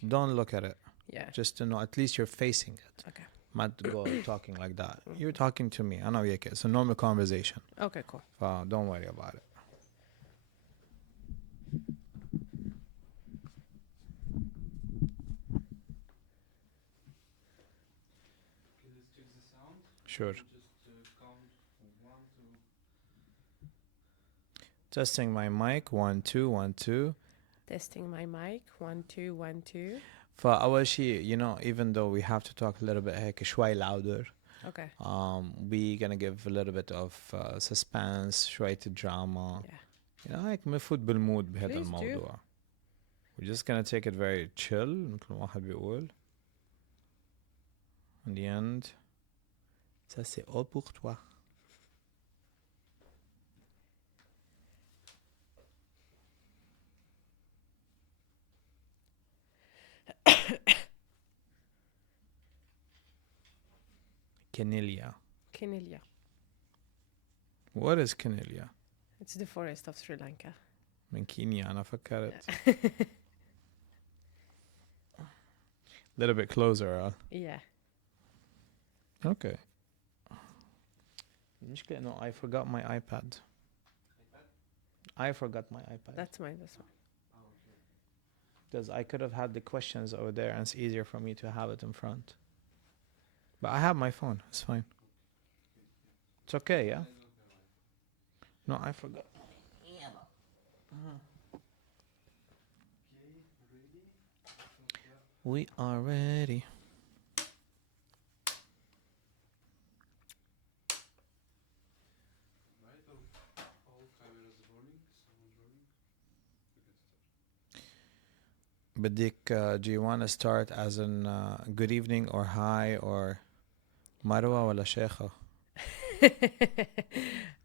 like. Don't look at it. Yeah. Just to know, at least you're facing it. Okay. Not to go talking like that. You're talking to me. أنا وياك. It's a normal conversation. Okay, cool. Don't worry about it. Okay, let's check the sound. Sure. Just count from 1 to. Testing my mic. 1 2 1 2. Testing my mic. 1 2 1 2. فأول شيء, you know, even though we have to talk a little bit هيك شوي louder, Okay. we gonna give a little bit of suspense, شوية drama. Yeah. You know, هيك مفوت بالمود بهذا Please do. الموضوع. We're just gonna take it very chill, مثل ما واحد بيقول. In the end, ça c'est all pour toi. Camellia. Camellia. What is Camellia? It's the forest of Sri Lanka. من كينيا أنا فكرت. Little bit closer, huh? Yeah. Okay. المشكلة إنه I forgot my iPad. I forgot my iPad. That's mine. That's mine. Because I could have had the questions over there and it's easier for me to have it in front. But I have my phone. It's fine. It's okay, yeah? No, I forgot. We are ready. Right, all cameras rolling, sound rolling. We can start. بدك, do you want to start as in good evening or hi or Marwa ولا شيخة?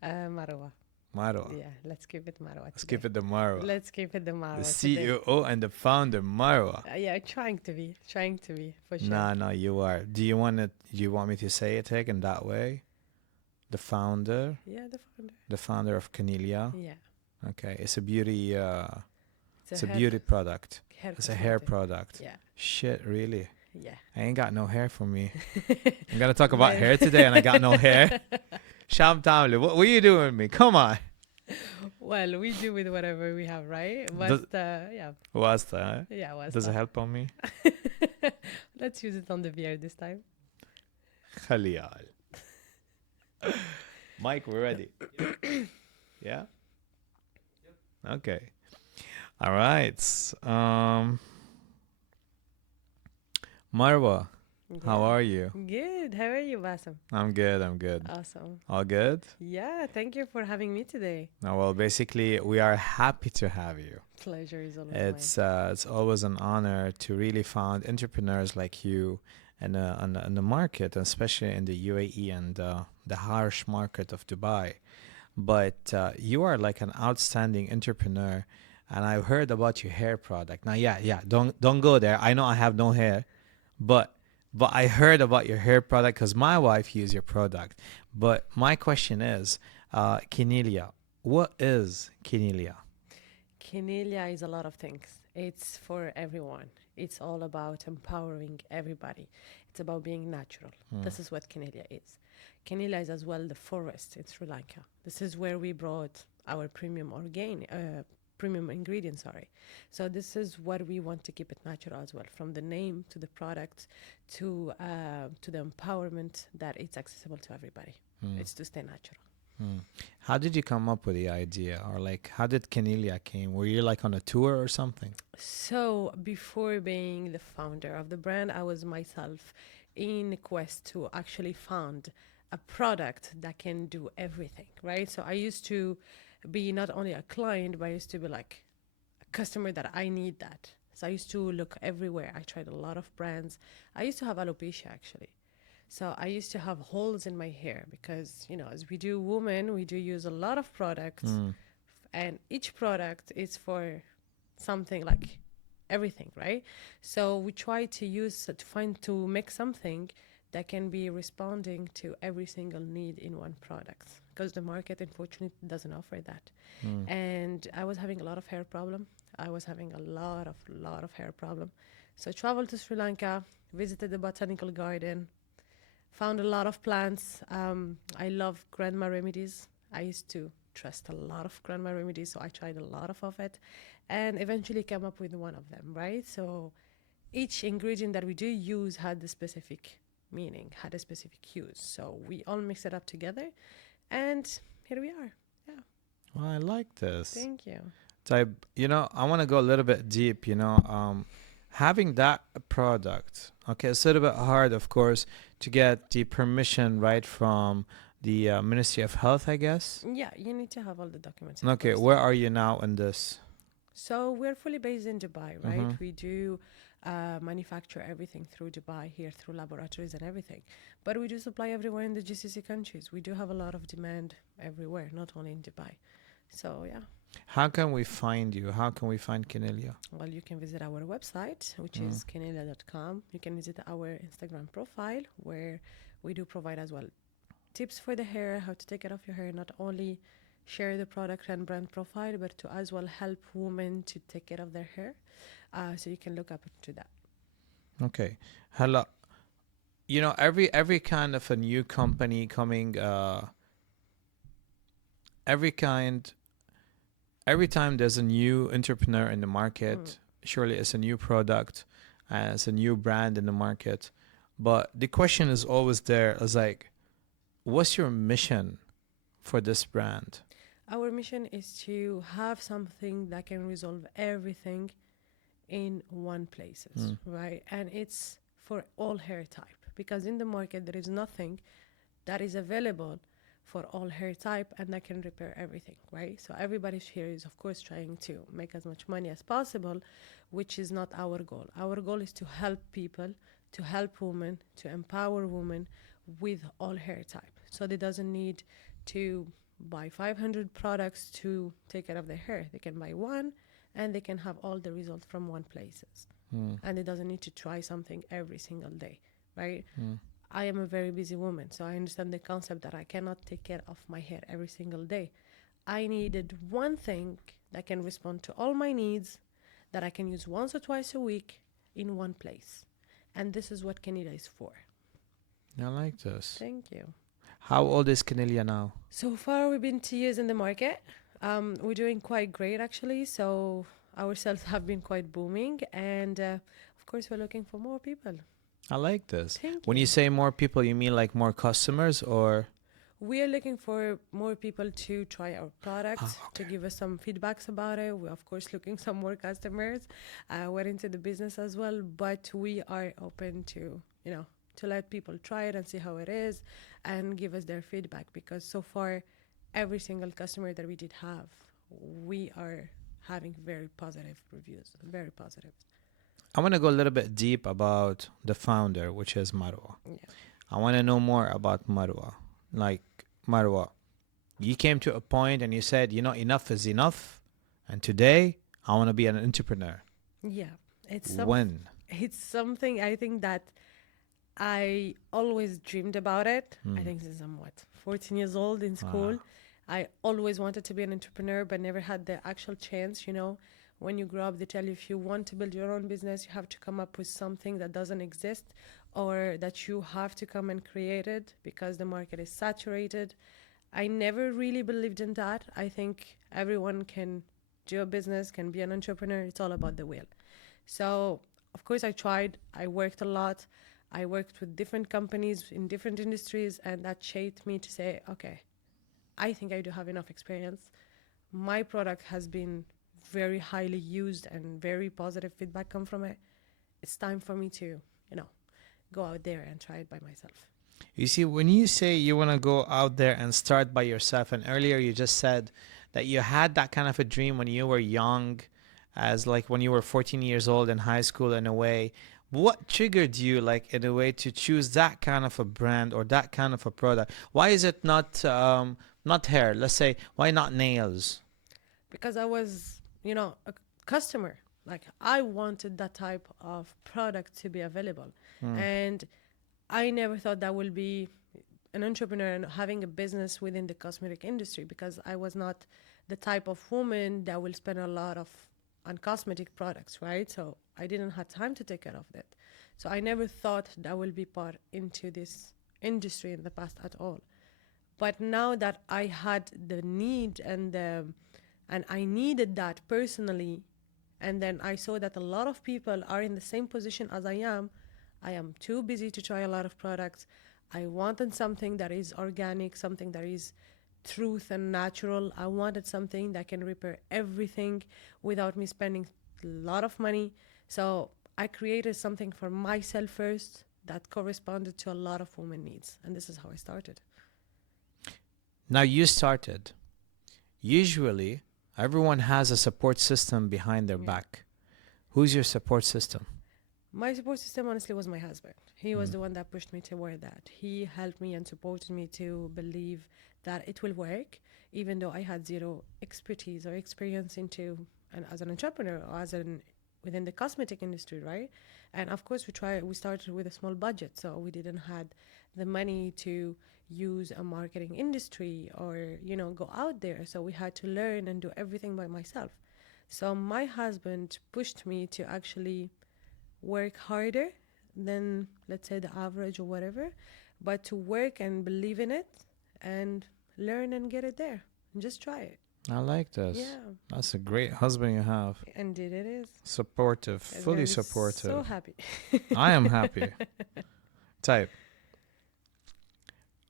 Marwa. Marwa. Yeah, let's keep it Marwa. Let's keep it the Marwa. Let's keep it the Marwa. The today. CEO and the founder, Marwa. Yeah, trying to be, for sure. No, you are. Do you want me to say it in that way? The founder, Yeah, the founder. the founder of Camellia. Yeah. Okay, it's a beauty. It's a hair- beauty product. hair It's a hair cosmetic. product. Yeah. Shit, really? Yeah. I ain't got no hair for me. I'm gonna talk about hair today, and I got no hair. Sham Tamli, what are you doing with me? Come on. Well, we do with whatever we have, right? Does- But yeah, What's that? yeah. What's Does it that? help on me? Let's use it on the beer this time. Khalial. Mike, we're ready. Yeah? Okay. All right. Marwa, how are you? Good. How are you, Bassam? I'm good. Awesome. All good? Yeah. Thank you for having me today. Well, basically, we are happy to have you. Pleasure is always mine. It's always an honor to really find entrepreneurs like you in the market, especially in the UAE and the harsh market of Dubai. But you are like an outstanding entrepreneur, and I heard about your hair product. Now, yeah, don't go there. I know I have no hair, but I heard about your hair product because my wife used your product. But my question is, Camellia, what is Camellia? Camellia is a lot of things. It's for everyone. It's all about empowering everybody. It's about being natural. This is what Camellia is. Camellia is as well the forest in Sri Lanka. This is where we brought our premium ingredients, sorry. So this is what we want to keep it natural as well, from the name to the product to the empowerment that it's accessible to everybody. It's to stay natural. How did you come up with the idea, or like how did Camellia came? Were you like on a tour or something? So before being the founder of the brand, I was myself in a quest to actually found a product that can do everything, right? So I used to be not only a client, but I used to be like a customer that I need that. So I used to look everywhere. I tried a lot of brands. I used to have alopecia actually. So I used to have holes in my hair because, you know, as we do women, we do use a lot of products and each product is for something like everything, right? So we try to to make something that can be responding to every single need in one product because the market unfortunately doesn't offer that. And I was having a lot of hair problem. I was having a lot of hair problem. So I traveled to Sri Lanka, visited the botanical garden, found a lot of plants. I love grandma remedies. I used to trust a lot of grandma remedies, so I tried a lot of it, and eventually came up with one of them. Right. So each ingredient that we do use had the specific meaning, had a specific use. So we all mix it up together, and here we are. Yeah. Well, I like this. Thank you. Type, I want to go a little bit deep, having that product. Okay, it's a little bit hard, of course, to get the permission right from the Ministry of Health, I guess. Yeah, you need to have all the documents. Of Okay, course. where are you now in this? So we're fully based in Dubai, right? Mhm. We do manufacture everything through Dubai here, through laboratories and everything. But we do supply everywhere in the GCC countries. We do have a lot of demand everywhere, not only in Dubai. So yeah. How can we find you? How can we find Canelia? Well, you can visit our website, which Mm. is kenelia.com. You can visit our Instagram profile, where we do provide as well tips for the hair, how to take care of your hair, not only share the product and brand profile, but to as well help women to take care of their hair. So you can look up to that. Okay. Hello. Every kind of a new company coming, every kind, every time there's a new entrepreneur in the market, Mm. surely it's a new product, it's a new brand in the market. But the question is always there, is like, what's your mission for this brand? Our mission is to have something that can resolve everything in one places, Mm. right? And it's for all hair type, because in the market there is nothing that is available for all hair type and that can repair everything, right? So everybody here is of course trying to make as much money as possible, which is not our goal. Our goal is to help people, to help women, to empower women with all hair type. So they doesn't need to buy 500 products to take care of their hair. They can buy one and they can have all the results from one places. Mm. And it doesn't need to try something every single day, right? Mm. I am a very busy woman, so I understand the concept that I cannot take care of my hair every single day. I needed one thing that can respond to all my needs, that I can use once or twice a week in one place. And this is what Canada is for. I like this. Thank you. How old is Canelia now? So far, we've been 2 years in the market. We're doing quite great, actually. So our sales have been quite booming. And of course, we're looking for more people. I like this. Thank When you say more people, you mean like more customers or? We are looking for more people to try our product, to Okay. give us some feedbacks about it. We're, of course, looking some more customers. We're into the business as well, but we are open to, to let people try it and see how it is and give us their feedback, because so far, every single customer that we did have, we are having very positive reviews, very positive. I want to go a little bit deep about the founder, which is Marwa. Yeah. I want to know more about Marwa. Like, Marwa, you came to a point and you said, enough is enough. And today, I want to be an entrepreneur. Yeah. When? It's something I think that I always dreamed about it. I Mm. think since I'm 14 years old in school. Wow. I always wanted to be an entrepreneur, but never had the actual chance. When you grow up, they tell you if you want to build your own business, you have to come up with something that doesn't exist, or that you have to come and create it because the market is saturated. I never really believed in that. I think everyone can do a business, can be an entrepreneur. It's all about the will. So, of course, I tried. I worked a lot. I worked with different companies in different industries, and that shaped me to say, okay, I think I do have enough experience. My product has been very highly used and very positive feedback come from it. It's time for me to, go out there and try it by myself. You see, when you say you want to go out there and start by yourself, and earlier you just said that you had that kind of a dream when you were young, as like when you were 14 years old in high school in a way. What triggered you, like, in a way, to choose that kind of a brand or that kind of a product? Why is it not hair? Let's say, why not nails? Because I was, a customer. Like, I wanted that type of product to be available. And I never thought that would be an entrepreneur and having a business within the cosmetic industry, because I was not the type of woman that will spend a lot of on cosmetic products, right? So I didn't have time to take care of that. So I never thought that I will be part into this industry in the past at all. But now that I had the need and I needed that personally, and then I saw that a lot of people are in the same position as I am. I am too busy to try a lot of products. I wanted something that is organic, something that is truth and natural. I wanted something that can repair everything without me spending a lot of money. So I created something for myself first that corresponded to a lot of women needs. And this is how I started. Now you started. Usually, everyone has a support system behind their Yeah. back. Who's your support system? My support system, honestly, was my husband. He was Mm. the one that pushed me toward that. He helped me and supported me to believe that it will work, even though I had zero expertise or experience into and as an entrepreneur or as an within the cosmetic industry, right? And of course, we started with a small budget, so we didn't had the money to use a marketing industry or go out there. So we had to learn and do everything by myself. So my husband pushed me to actually work harder than, let's say, the average or whatever, but to work and believe in it and learn and get it there and just try it. I like this. Yeah, That's a great husband you have. indeed it is. Supportive, It's fully gonna be so supportive. happy. I am happy. Type.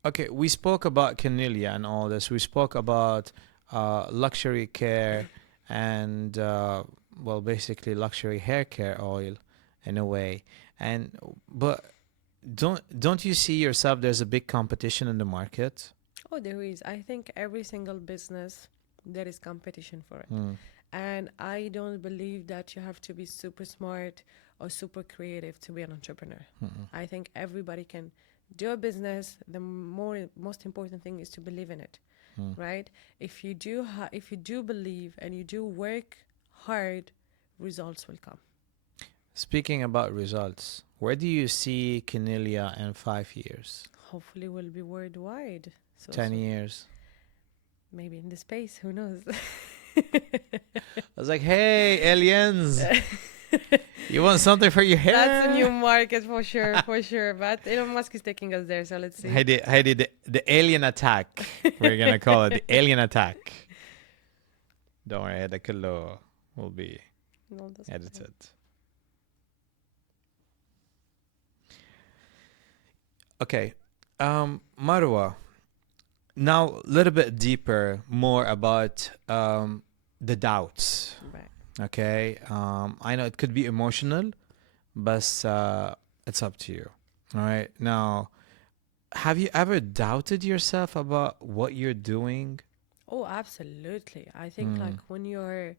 Okay, we spoke about Canelia and all this. We spoke about luxury care and, well, basically luxury hair care oil in a way. But don't you see yourself there's a big competition in the market? Oh, there is. I think every single business there is competition for it. Mm. And I don't believe that you have to be super smart or super creative to be an entrepreneur. Mm-mm. I think everybody can do a business. The most important thing is to believe in it, Mm. right? If you do believe and you do work hard, results will come. Speaking about results, where do you see Canelia in 5 years, Hopefully, we'll be worldwide. So 10 years? maybe in the space. Who knows? I was like, hey, aliens, you want something for your hair? That's a new market for sure, for sure. But Elon Musk is taking us there, so let's see. Heidi, the alien attack. We're going to call it the alien attack. Don't worry, هذا كله will be No, that's okay. edited. Okay, Marwa, now a little bit deeper, more about the doubts. Right. Okay, I know it could be emotional, but it's up to you. All right, now, have you ever doubted yourself about what you're doing? Oh, absolutely. I think Mm. like when you're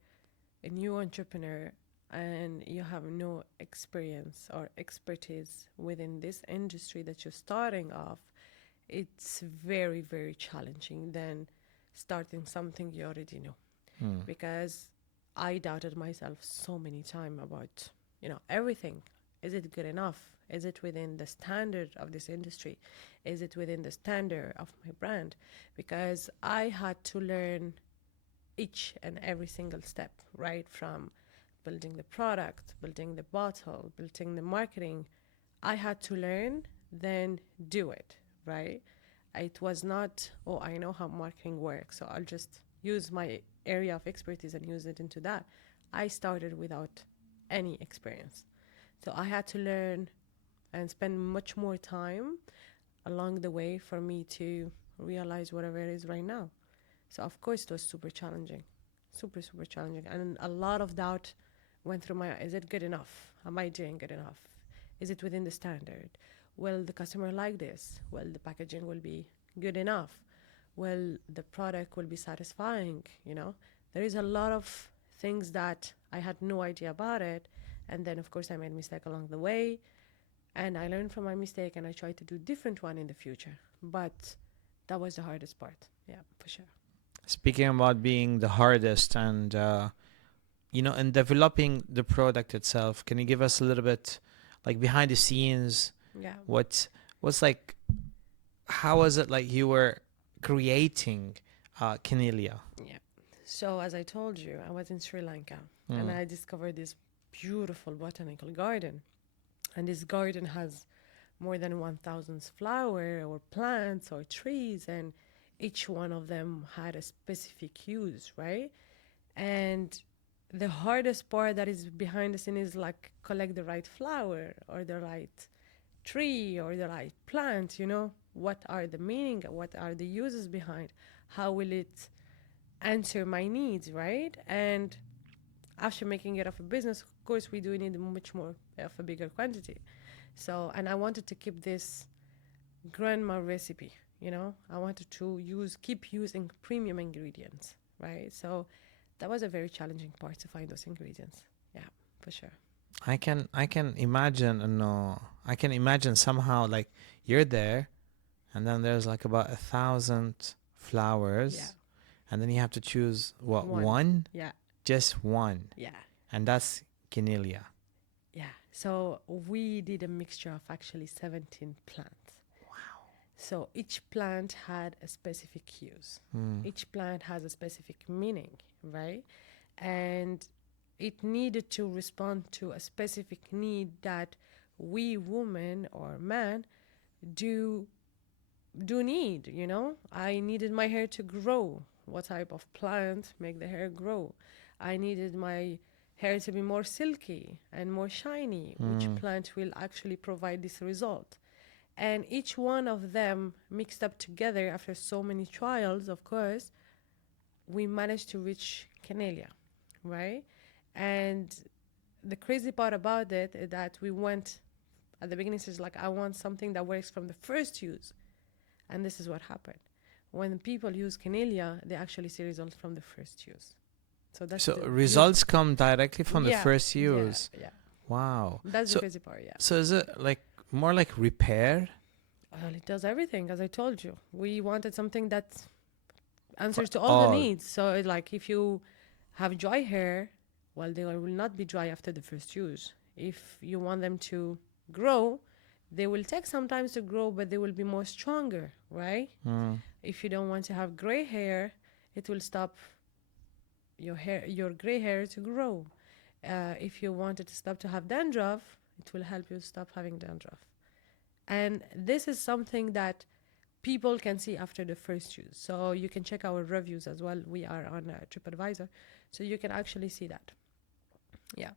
a new entrepreneur and you have no experience or expertise within this industry that you're starting off, it's very, very challenging than starting something you already know. Mm. Because I doubted myself so many times about, everything. Is it good enough? Is it within the standard of this industry? Is it within the standard of my brand? Because I had to learn each and every single step, right? From building the product, building the bottle, building the marketing. I had to learn, then do it, right? It was not, oh, I know how marketing works, so I'll just use my area of expertise and use it into that. I started without any experience. So I had to learn and spend much more time along the way for me to realize whatever it is right now. So of course it was super challenging, super, super challenging. And a lot of doubt went through my, is it good enough? Am I doing good enough? Is it within the standard? Will the customer like this? Will the packaging will be good enough? Will the product will be satisfying? There is a lot of things that I had no idea about it. And then of course I made mistake along the way. And I learned from my mistake and I tried to do different one in the future. But that was the hardest part. Yeah, for sure. Speaking about being the hardest and, in developing the product itself, can you give us a little bit, like, behind the scenes? Yeah. What's like, how was it like you were creating Canelia? Yeah. So, as I told you, I was in Sri Lanka and Mm. I discovered this beautiful botanical garden. And this garden has more than 1,000 flowers or plants or trees, and each one of them had a specific use, right? And the hardest part that is behind the scene is like collect the right flower or the right tree or the right plant, you know? What are the meaning? What are the uses behind? How will it answer my needs, right? And after making it of a business, of course, we do need much more of a bigger quantity. So, and I wanted to keep this grandma recipe, you know? I wanted to keep using premium ingredients, right? So that was a very challenging part to find those ingredients. Yeah, for sure. I can imagine, no, I can imagine somehow like you're there, and then there's like about 1,000 Yeah, flowers, and then you have to choose what one. one, Yeah, just one, yeah, and that's Kinelia. yeah. So we did a mixture of actually 17 plants. So each plant had a specific use. Mm. Each plant has a specific meaning, right? And it needed to respond to a specific need that we women or men do need, you know? I needed my hair to grow. What type of plant make the hair grow? I needed my hair to be more silky and more shiny. Which Mm. plant will actually provide this result? And each one of them mixed up together after so many trials, of course, we managed to reach Canelia, right? And the crazy part about it is that we went at the beginning, it's like, I want something that works from the first use. And this is what happened. When people use Canelia, they actually see results from the first use. So that's So the results come directly from the yeah, first yeah, use. yeah. Wow. That's the So crazy part, yeah. so is it like more like repair? Well, it does everything, as I told you. We wanted something that For answers to all the all. needs. So, like, if you have dry hair, well, they will not be dry after the first use. If you want them to grow, they will take some time to grow, but they will be more stronger, right? Mm. If you don't want to have gray hair, it will stop your gray hair to grow. If you want it to stop to have dandruff, it will help you stop having dandruff. And this is something that people can see after the first use. So you can check our reviews as well. We are on TripAdvisor, so you can actually see that. Yeah.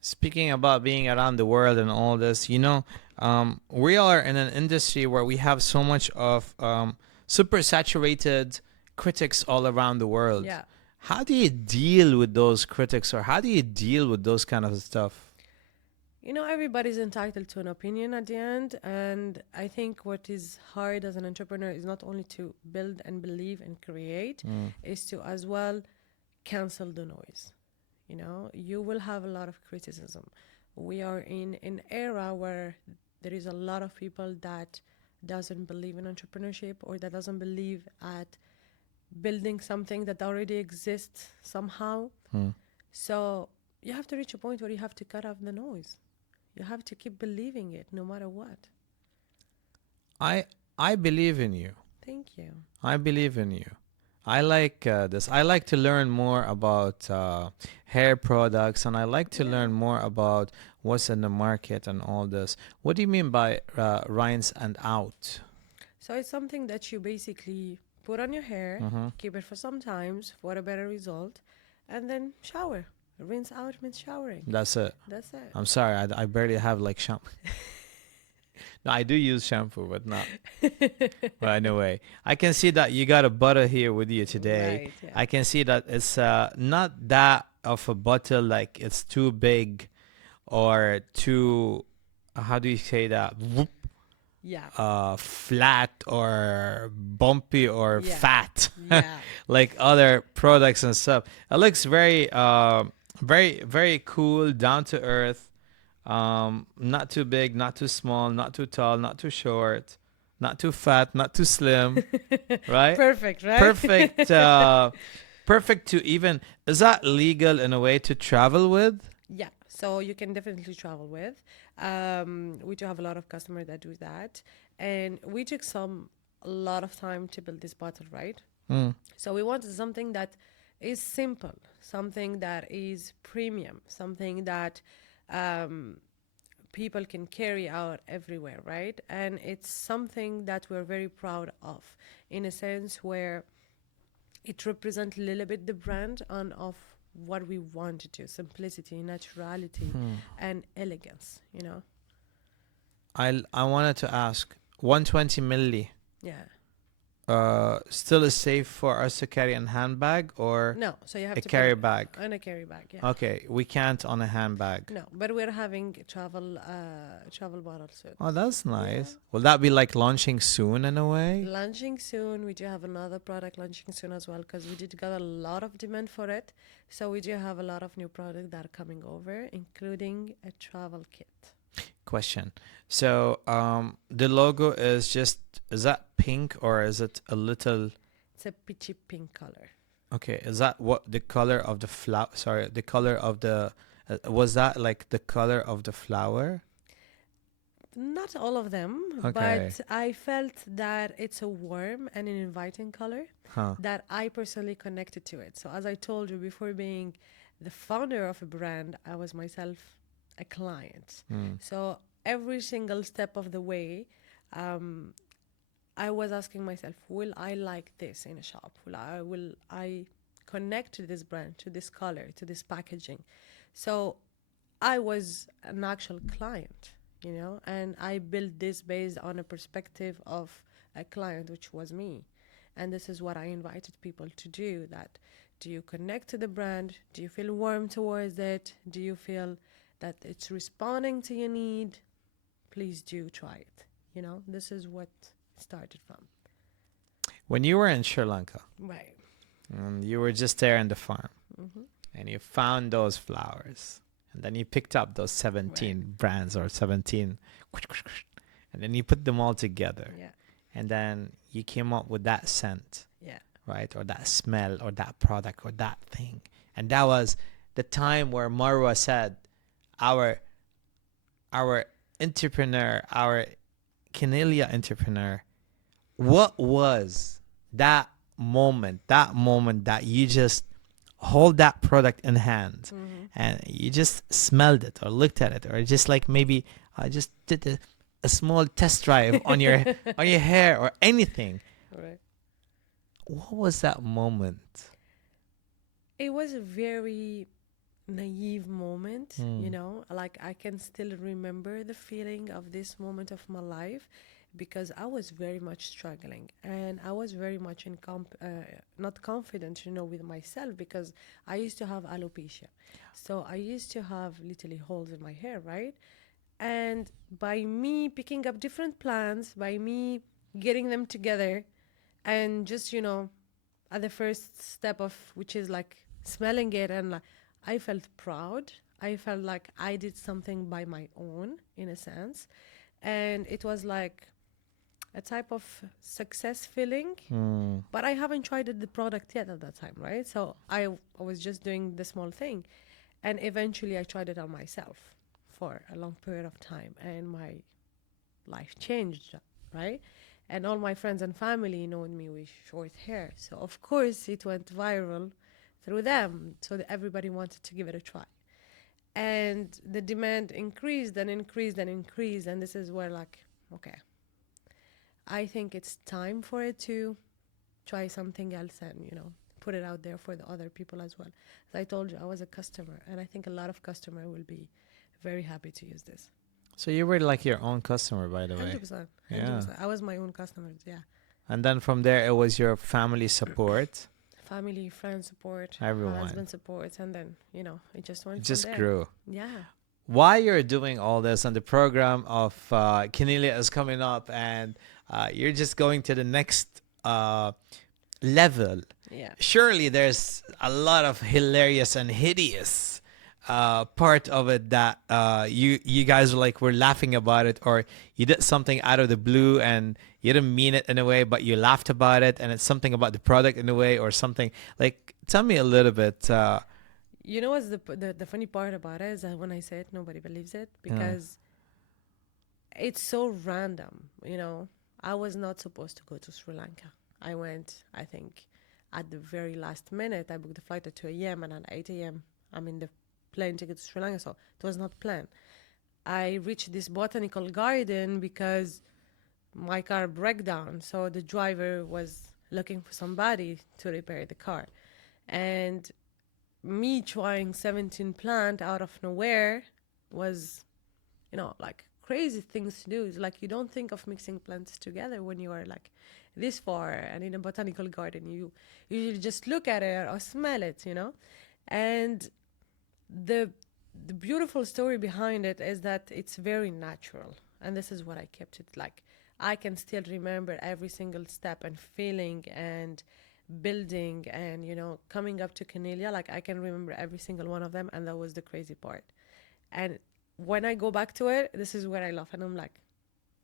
Speaking about being around the world and all this, we are in an industry where we have so much of super saturated critics all around the world. Yeah. How do you deal with those critics, or how do you deal with those kind of stuff? You know, everybody's entitled to an opinion at the end. And I think what is hard as an entrepreneur is not only to build and believe and create, Mm. is to as well cancel the noise. You know, you will have a lot of criticism. We are in an era where there is a lot of people that doesn't believe in entrepreneurship, or that doesn't believe at building something that already exists somehow. Mm. So you have to reach a point where you have to cut off the noise. You have to keep believing it no matter what. I believe in you. Thank you. I believe in you. I like this. I like to learn more about hair products, and I like to Yeah. learn more about what's in the market and all this. What do you mean by rinse and out? So it's something that you basically put on your hair, Mm-hmm. keep it for some times for a better result, and then shower. Rinse out means showering. That's it. That's it. I'm sorry, I barely have like shampoo. No, I do use shampoo, but not. But anyway, I can see that you got a butter here with you today. Right, yeah. I can see that it's not that of a bottle, like it's too big or too, how do you say that? Whoop, Yeah. flat or bumpy or Yeah. fat, Yeah. like other products and stuff. It looks very, very, very cool, down to earth. Not too big, not too small, not too tall, not too short, not too fat, not too slim, right? Perfect, right? Perfect. Perfect to even. Is that legal in a way to travel with? Yeah, so you can definitely travel with. We do have a lot of customers that do that, and we took a lot of time to build this bottle, right? Mm. So we wanted something that is simple, something that is premium, something that um, people can carry out everywhere, right? And it's something that we're very proud of, in a sense where it represents a little bit the brand on of what we want to do: simplicity, naturality, Hmm. and elegance. You know? I wanted to ask 120 milli. Yeah. Still is safe for us to carry in handbag or No, so you have a to put carry it bag? on a carry bag. Yeah. Okay, we can't on a handbag. No, but we're having travel bottle soon. Oh, that's Yeah. nice. Will that be like launching soon in a way? Launching soon. We do have another product launching soon as well because we did get a lot of demand for it. So we do have a lot of new products that are coming over, including a travel kit. Question. So, the logo is that pink or is it a little, It's a peachy pink color. okay, is that what the color of the flower, sorry, the color of the, was that like the color of the flower? Not all of them, Okay. but I felt that it's a warm and an inviting color Huh. that I personally connected to it. So, as I told you, before being the founder of a brand, I was myself a client. Hmm. So, every single step of the way, um, I was asking myself, will I like this in a shop? Will I connect to this brand, to this color, to this packaging? So I was an actual client, you know, and I built this based on a perspective of a client, which was me. And this is what I invited people to do: that do you connect to the brand? Do you feel warm towards it? Do you feel that it's responding to your need? Please do try it. You know, this is what it started from. When you were in Sri Lanka, Right. and you were just there in the farm, Mm-hmm. and you found those flowers, and then you picked up those 17 brands or 17, and then you put them all together, Yeah. and then you came up with that scent, Yeah. right? Or that smell, or that product, or that thing. And that was the time where Marwa said, our our entrepreneur, our Canelia entrepreneur, what was that moment that you just hold that product in hand Mm-hmm. and you just smelled it or looked at it, or just like maybe I just did a small test drive on your on your hair or anything. Right. What was that moment? It was a very naive moment, you Hmm. know, like I can still remember the feeling of this moment of my life because I was very much struggling and I was very much not confident, you know, with myself because I used to have alopecia. So I used to have literally holes in my hair, right? And by me picking up different plants, by me getting them together and just, you know, at the first step of which is like smelling it and like I felt proud. I felt like I did something by my own in a sense. And it was like a type of success feeling. Hmm. But I haven't tried the product yet at that time, right? So I was just doing the small thing. And eventually I tried it on myself for a long period of time and my life changed, right? And all my friends and family know me with short hair. So, of course, it went viral through them. So, that everybody wanted to give it a try. And the demand increased and increased and increased. And this is where, like, okay, I think it's time for it to try something else and, you know, put it out there for the other people as well. As I told you, I was a customer. And I think a lot of customer will be very happy to use this. So you were like your own customer, by the way. 100%. Yeah. 100%. I was my own customer. Yeah. And then from there, it was your family support. Family, friend support, Everyone. husband support, and then, you know, it just It went from just there. grew. Yeah. While you're doing all this and the program of Kinelia is coming up and you're just going to the next level, Yeah. surely there's a lot of hilarious and hideous part of it that you guys were laughing about it, or you did something out of the blue and you didn't mean it in a way but you laughed about it, and it's something about the product in a way or something. Like, tell me a little bit. You know what's the funny part about it is that when I say it, nobody believes it Yeah. because it's so random. You know, I was not supposed to go to Sri Lanka. I went, I think, at the very last minute. I booked the flight at 2 a.m. and at 8 a.m. I'm in the plane ticket to Sri Lanka, so it was not planned. I reached this botanical garden because my car broke down, so the driver was looking for somebody to repair the car. And me trying 17 plant out of nowhere was, like crazy things to do. It's like you don't think of mixing plants together when you are like this far and in a botanical garden. You usually just look at it or smell it. And the the beautiful story behind it is that it's very natural, and this is what I kept it like. I can still remember every single step and feeling and building and coming up to Canelia. Like I can remember every single one of them, and that was the crazy part. And when I go back to it, this is where I laugh, and I'm like,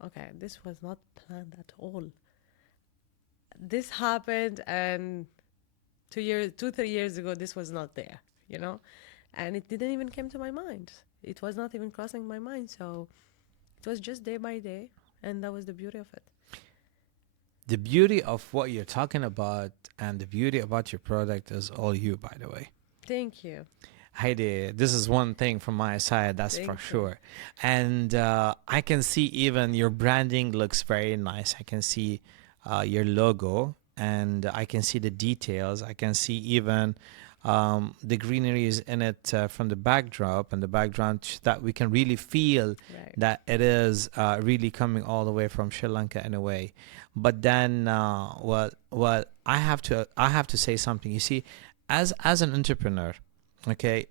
okay, this was not planned at all. This happened, and 3 years ago, this was not there, you know, and it didn't even come to my mind. It was not even crossing my mind. So it was just day by day, and that was the beauty of it. The beauty of what you're talking about and the beauty about your product is all you, by the way. Thank you. Heidi, this is one thing from my side, that's Thank for you. sure. And I can see even your branding looks very nice. I can see your logo and I can see the details. I can see even the greeneries in it from the backdrop and the background that we can really feel Right. that it is really coming all the way from Sri Lanka in a way. But then, I have to say something. You see, as an entrepreneur, okay,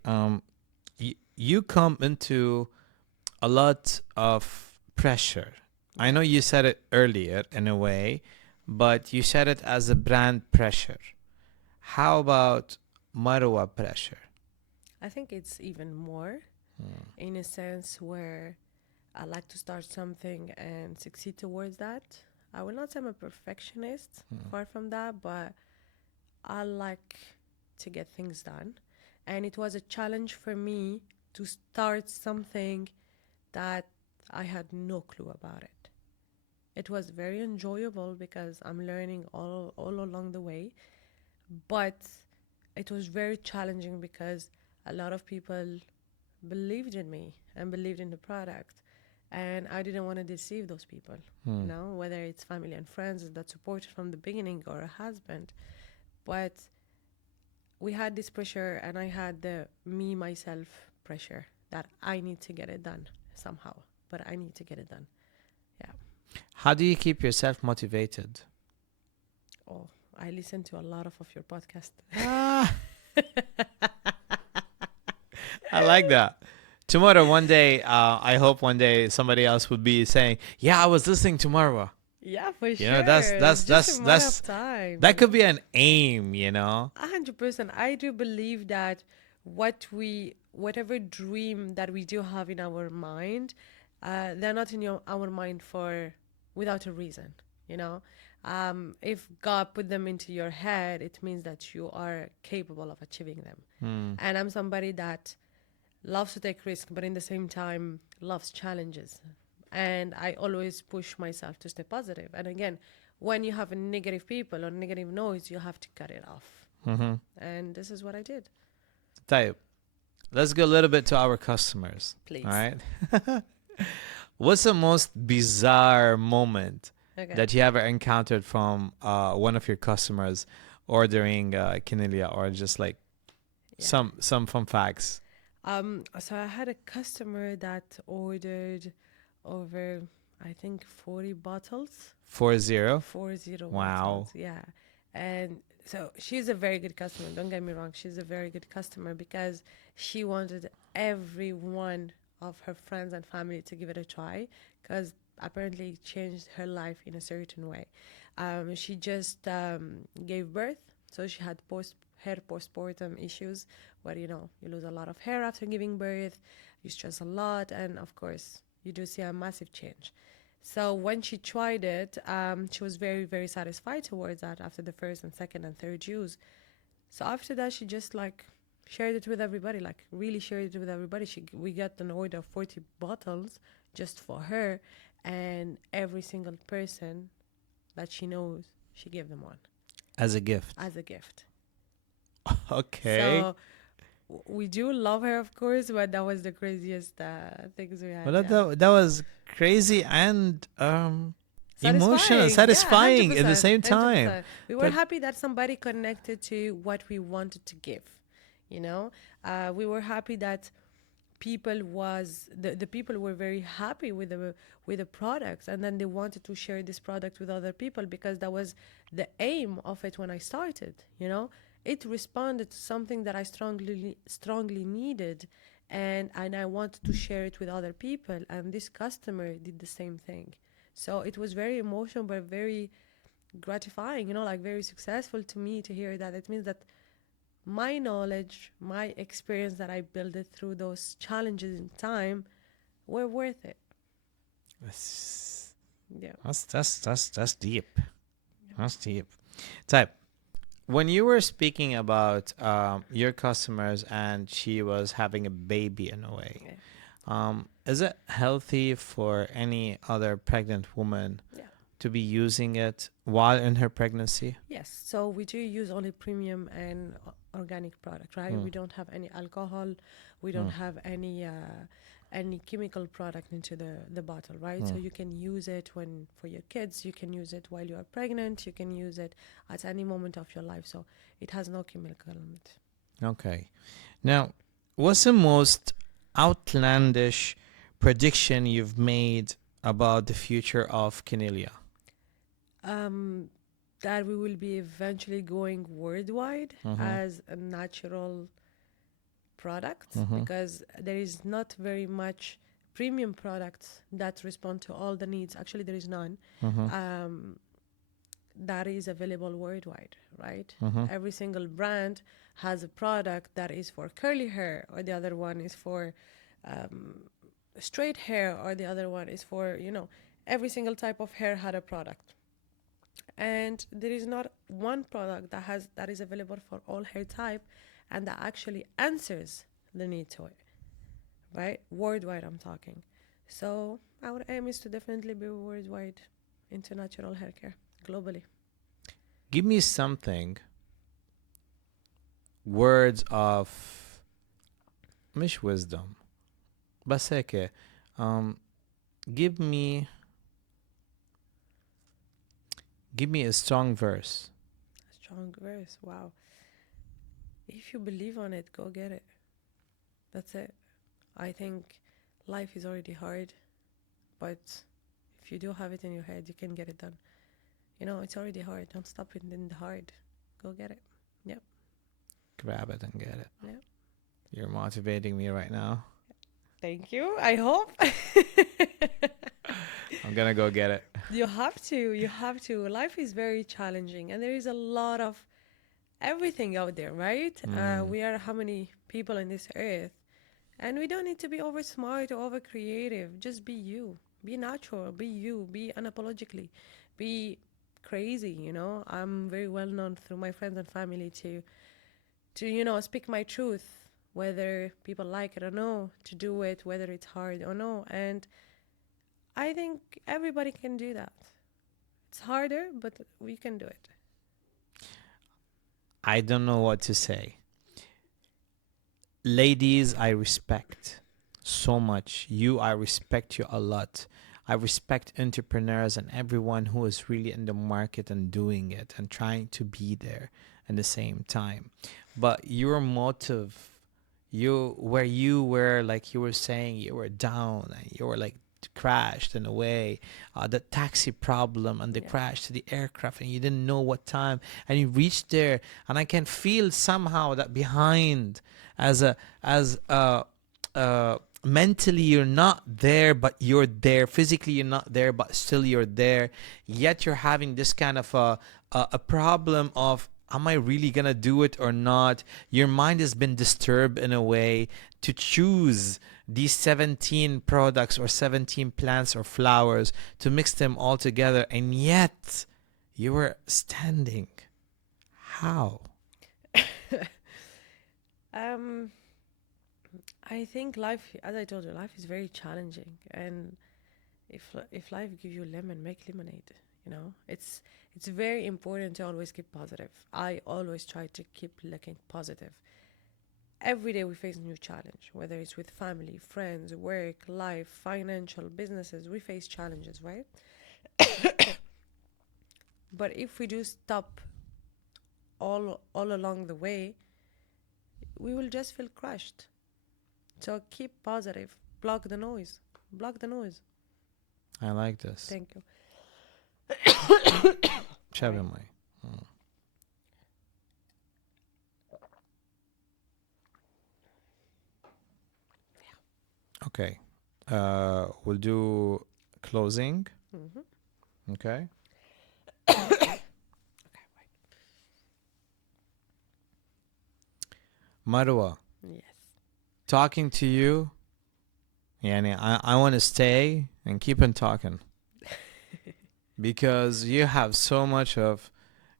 you come into a lot of pressure. I know you said it earlier in a way, but you said it as a brand pressure. How about Marwa pressure? I think it's even more in a sense where I like to start something and succeed towards that. I will not say I'm a perfectionist, far from that, but I like to get things done. And it was a challenge for me to start something that I had no clue about it. It was very enjoyable because I'm learning all along the way, but it was very challenging because a lot of people believed in me and believed in the product. And I didn't want to deceive those people, whether it's family and friends that supported from the beginning or a husband. But we had this pressure, and I had the me, myself pressure that I need to get it done somehow, but I need to get it done. Yeah. How do you keep yourself motivated? Oh, I listen to a lot of your podcast. Ah, I like that. Tomorrow, one day, I hope one day somebody else would be saying, "Yeah, I was listening to Marwa." Yeah, for You sure. know, It's just a matter of time. that could be an aim. 100%. I do believe that whatever dream that we do have in our mind, they're not in our mind without a reason. You know, if God put them into your head, it means that you are capable of achieving them. And I'm somebody that loves to take risks, but in the same time loves challenges. And I always push myself to stay positive. And again, when you have negative people or negative noise, you have to cut it off. And this is what I did. Type. Let's go a little bit to our customers. Please. All right. What's the most bizarre moment Okay. that you ever encountered from one of your customers ordering Kinelia, or just like Yeah. some fun facts? So I had a customer that ordered over, I think, 40 bottles. 40. 40 Wow. bottles, yeah. And so she's a very good customer. Don't get me wrong. She's a very good customer because she wanted every one of her friends and family to give it a try because apparently it changed her life in a certain way. She just gave birth, so she had hair postpartum issues where you lose a lot of hair after giving birth, you stress a lot, and of course you do see a massive change. So when she tried it, she was very, very satisfied towards that after the first and second and third use. So after that, she just like shared it with everybody, like really shared it with everybody. We got an order of 40 bottles just for her, and every single person that she knows, she gave them one. As a gift. as a gift. Okay. So we do love her, of course, but that was the craziest things we Well, had. that, Yeah. that was crazy and emotional, Satisfying, yeah, satisfying at the 100%, same time. 100%. We were But happy that somebody connected to what we wanted to give. You know, we were happy that the people were very happy with the products, and then they wanted to share this product with other people because that was the aim of it when I started. You know, it responded to something that I strongly needed, and I wanted to share it with other people, and this customer did the same thing. So it was very emotional, but very gratifying, like very successful to me to hear that. It means that my knowledge, my experience that I built it through those challenges in time were worth it. that's Yeah. that's deep. That's deep. Type. When you were speaking about your customers and she was having a baby in a way, Yeah. is it healthy for any other pregnant woman Yeah. to be using it while in her pregnancy? Yes. So we do use only premium and organic product, right? Mm. We don't have any alcohol. We don't Mm. have any chemical product into the bottle, right? So Mm. you can use it when for your kids. You can use it while you are pregnant. You can use it at any moment of your life. So it has no chemical in it. Okay. Now, what's the most outlandish prediction you've made about the future of Kinelia? That we will be eventually going worldwide Mhm. as a natural product Mhm. because there is not very much premium products that respond to all the needs. Actually, there is none. Mhm. That is available worldwide, right? Mhm. Every single brand has a product that is for curly hair, or the other one is for um, straight hair, or the other one is for, every single type of hair had a product. And there is not one product that is available for all hair type and that actually answers the need to it, right? Worldwide, I'm talking. So our aim is to definitely be worldwide into natural hair care globally. Give me something, words of مش wisdom بس هيك give me a strong verse. Strong verse. Wow. If you believe on it, go get it. That's it. I think life is already hard, but if you do have it in your head, you can get it done. It's already hard. Don't stop it in the hard. Go get it. Yep. Grab it and get it. Yep. You're motivating me right now. Thank you. I hope. I'm gonna go get it. You have to. You have to. Life is very challenging, and there is a lot of everything out there, right? We are how many people on this earth, and we don't need to be over smart or over creative. Just be you. Be natural. Be you. Be unapologetically. Be crazy. I'm very well known through my friends and family to speak my truth, whether people like it or no, to do it, whether it's hard or no, and I think everybody can do that. It's harder, but we can do it. I don't know what to say. Ladies, I respect so much. I respect you a lot. I respect entrepreneurs and everyone who is really in the market and doing it and trying to be there at the same time. But your motive, where you were, like you were saying, you were down and you were like crashed in a way, the taxi problem and the Yeah. crash to the aircraft, and you didn't know what time, and you reached there, and I can feel somehow that behind, mentally you're not there, but you're there. Physically you're not there, but still you're there. Yet you're having this kind of a problem of, am I really gonna do it or not? Your mind has been disturbed in a way to choose these 17 products or 17 plants or flowers to mix them all together, and yet you were standing. How? I think life, as I told you, life is very challenging, and if life gives you lemon, make lemonade. You know, it's very important to always keep positive. I always try to keep looking positive. Every day we face a new challenge, whether it's with family, friends, work, life, financial, businesses, we face challenges, right? But if we do stop all along the way, we will just feel crushed. So keep positive. Block the noise. Block the noise. I like this. Thank you. شبه Sorry. مي. Okay. We'll do closing. Hmm. Okay. Marwa, Yes. talking to you, yani I want to stay and keep on talking because you have so much of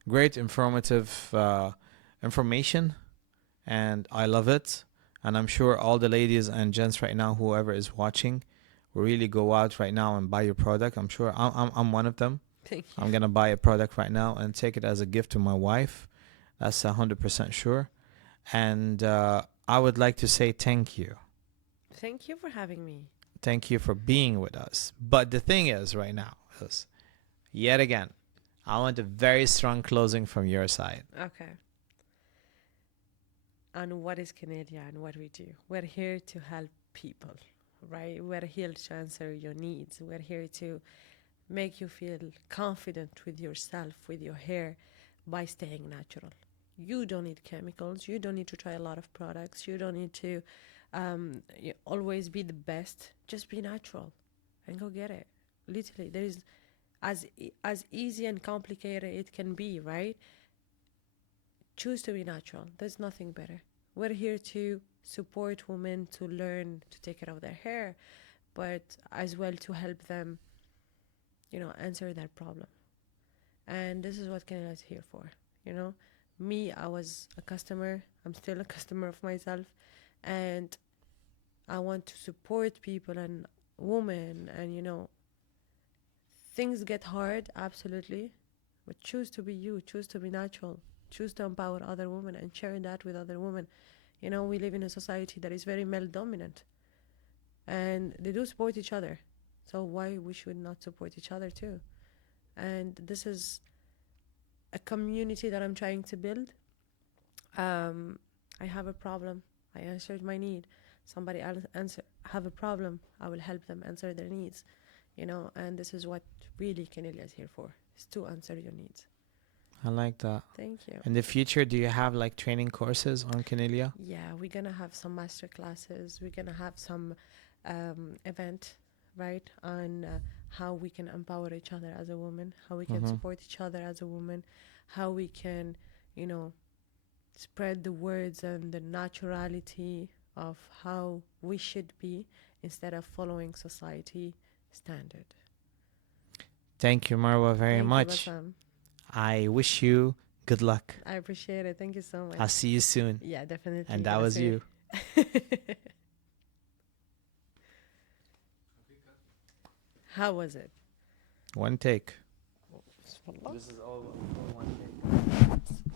great informative information and I love it. And I'm sure all the ladies and gents right now, whoever is watching, will really go out right now and buy your product. I'm sure I'm one of them. Thank you. I'm gonna buy a product right now and take it as a gift to my wife. That's 100% sure. And I would like to say thank you. Thank you for having me. Thank you for being with us. But the thing is, right now, is yet again, I want a very strong closing from your side. Okay. And what is Canada and what we do? We're here to help people, right? We're here to answer your needs. We're here to make you feel confident with yourself, with your hair, by staying natural. You don't need chemicals. You don't need to try a lot of products. You don't need to always be the best. Just be natural and go get it. Literally, there is as easy and complicated it can be, right? Choose to be natural. There's nothing better. We're here to support women to learn to take care of their hair, but as well to help them, answer that problem. And this is what Canada is here for. You know, me, I was a customer. I'm still a customer of myself, and I want to support people and women. And things get hard, absolutely, but choose to be you. Choose to be natural. Choose to empower other women and share that with other women. We live in a society that is very male dominant, and they do support each other. So why we should not support each other too? And this is a community that I'm trying to build. I have a problem. I answered my need. Somebody else have a problem. I will help them answer their needs. And this is what really Canelia is here for, is to answer your needs. I like that. Thank you. In the future, do you have like training courses on Canelia? Yeah, we're gonna have some master classes. We're gonna have some event, right, on how we can empower each other as a woman, how we can support each other as a woman, how we can, spread the words and the naturality of how we should be instead of following society standard. Thank you, Marwa, very Thank much. you, Bassam. I wish you good luck. I appreciate it. Thank you so much. I'll see you soon. Yeah, definitely. And that was you. How was it? One take. Bismillah. This is all one take.